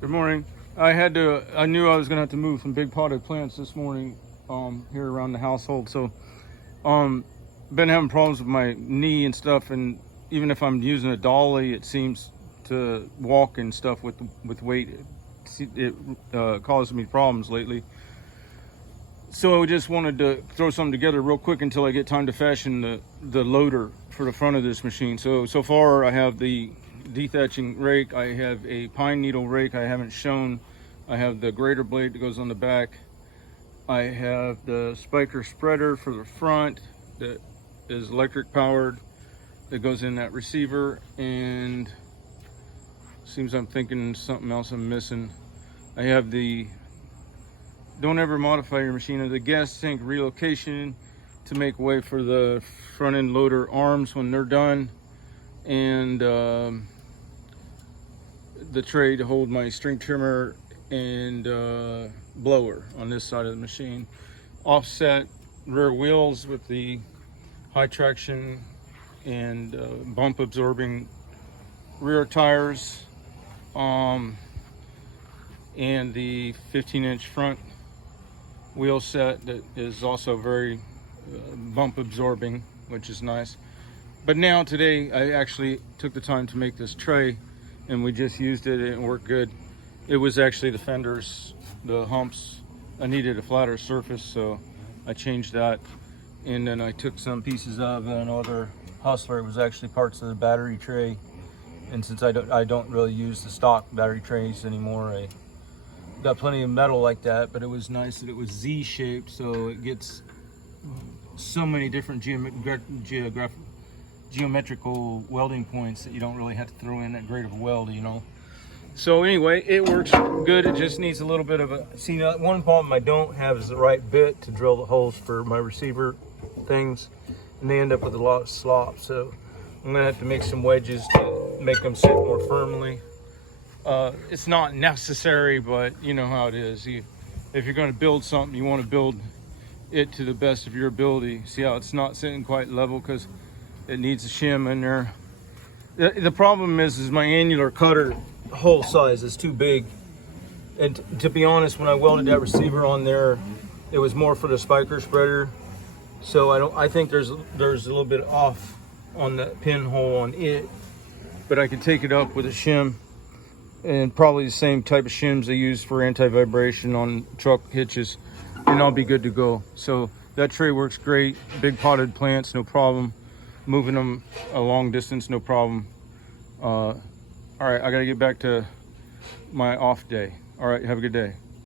Good morning. I knew I was gonna have to move some big potted plants this morning here around the household. So been having problems with my knee and stuff, and even if I'm using a dolly, it seems to walk and stuff with weight. It causes me problems lately. So I just wanted to throw something together real quick until I get time to fashion the loader for the front of this machine. So far I have the dethatching rake, I have a pine needle rake I haven't shown, I have the grater blade that goes on the back, I have the spiker spreader for the front that is electric powered that goes in that receiver, and seems I'm thinking something else I'm missing. I have the don't ever modify your machine of the gas tank relocation to make way for the front end loader arms when they're done, and the tray to hold my string trimmer and blower on this side of the machine. Offset rear wheels with the high traction and bump absorbing rear tires, and the 15-inch front wheel set that is also very bump absorbing, which is nice. But now today I actually took the time to make this tray, and we just used it and it worked good. It was actually the fenders, the humps, I needed a flatter surface, so I changed that, and then I took some pieces of another Hustler. It was actually parts of the battery tray, and since I don't really use the stock battery trays anymore, I got plenty of metal like that. But it was nice that it was Z-shaped, so it gets so many different geometrical welding points that you don't really have to throw in that great of a weld, you know. So anyway, it works good. It just needs a little bit of a, see, one problem I don't have is the right bit to drill the holes for my receiver things, and they end up with a lot of slop. So I'm gonna have to make some wedges to make them sit more firmly. It's not necessary, but you know how it is. If you're going to build something, you want to build it to the best of your ability. See how it's not sitting quite level because it needs a shim in there. The problem is my annular cutter hole size is too big, and to be honest, when I welded that receiver on there, it was more for the spiker spreader. So I think there's a little bit off on the pinhole on it, but I can take it up with a shim, and probably the same type of shims they use for anti-vibration on truck hitches, and I'll be good to go. So that tray works great. Big potted plants, no problem. Moving them a long distance, no problem. All right, I gotta get back to my off day. All right, have a good day.